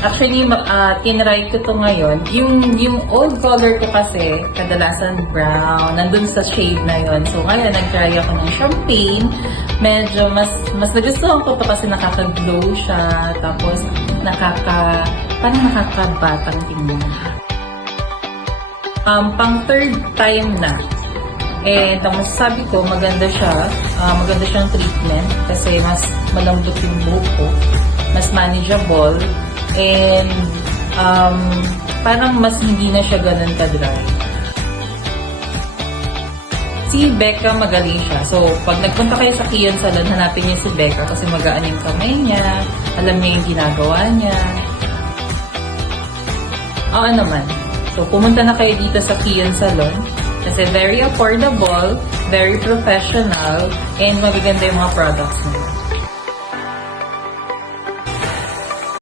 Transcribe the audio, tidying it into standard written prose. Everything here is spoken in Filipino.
Actually, tinry ko to ngayon. Yung old color ko kasi, kadalasan brown, nandun sa shade na yon. So ngayon, nag-try ako ng champagne. Medyo mas nagustuhan ko to kasi nakaka-glow siya. Tapos, parang nakakabatang tingnan. Pang third time na. And ang masasabi ko, maganda siyang treatment kasi mas malambot yung buhok ko, mas manageable, and parang mas hindi na siya ganun ka-dry. Si Becca magaling siya. So, pag nagpunta kayo sa Kion Salon, hanapin niyo si Becca kasi magaan yung kamay niya, alam niya yung ginagawa niya. Oo naman. So, pumunta na kayo dito sa Kion Salon kasi very affordable, very professional, and magaganda yung mga products nila.